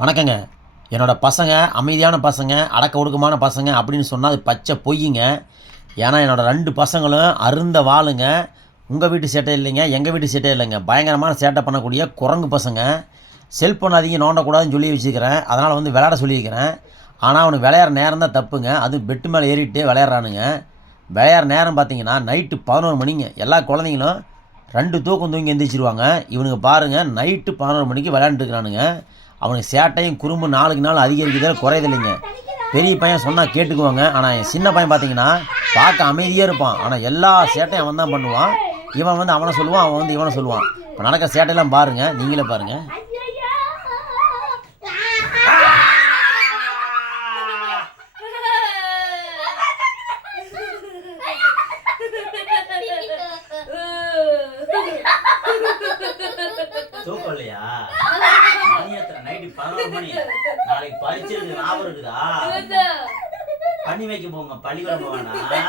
வணக்கங்க. என்னோட பசங்க அமைதியான பசங்க அடக்க ஒடுக்கமான பசங்க அப்படின்னு சொன்னால் அது பச்சை பொய்யுங்க. ஏன்னா என்னோடய ரெண்டு பசங்களும் அருந்த வாளுங்க. உங்கள் வீட்டு சேட்டை இல்லைங்க எங்கள் வீட்டு சேட்டை இல்லைங்க. பயங்கரமான சேட்டை பண்ணக்கூடிய குரங்கு பசங்க. செல்ஃபோன் அதிகம் நோண்டக்கூடாதுன்னு சொல்லி வச்சுக்கிறேன். அதனால் வந்து விளையாட சொல்லியிருக்கிறேன். ஆனால் அவனுக்கு விளையாடுற நேரம் தான் தப்புங்க. அது பெட்டு மேலே ஏறிட்டு விளையாடுறானுங்க. விளையாடுற நேரம் பார்த்தீங்கன்னா நைட்டு பதினோரு மணிங்க. எல்லா குழந்தைங்களும் ரெண்டு தூக்கம் தூங்கி எந்திரிச்சிருவாங்க. இவனுக்கு பாருங்கள் நைட்டு பதினோரு மணிக்கு விளையாண்டுருக்கிறானுங்க அவனுக்கு சேட்டையும் குறும்பு நாளுக்கு நாள் அதிகரிக்குதே குறையதில்லைங்க. பெரிய பையன் சொன்னால் கேட்டுக்குவாங்க. ஆனால் என் சின்ன பையன் பார்த்தீங்கன்னா பார்க்க அமைதியாக இருப்பான். ஆனால் எல்லா சேட்டையும் அவன் தான் பண்ணுவான். இவன் வந்து அவனை சொல்லுவான் அவன் வந்து இவனை சொல்லுவான். இப்போ நடக்கிற சேட்டையெல்லாம் பாருங்கள் நீங்களே பாருங்கள் தூக்கம் இல்லையா மணி எத்தனை நைட்டு பதினோரு மணி. நாளைக்கு பரிச்சு இருக்கு ஞாபகம் இருக்குதா? பண்ணி வைக்க போங்க பள்ளிக்கூடம் போவேனா?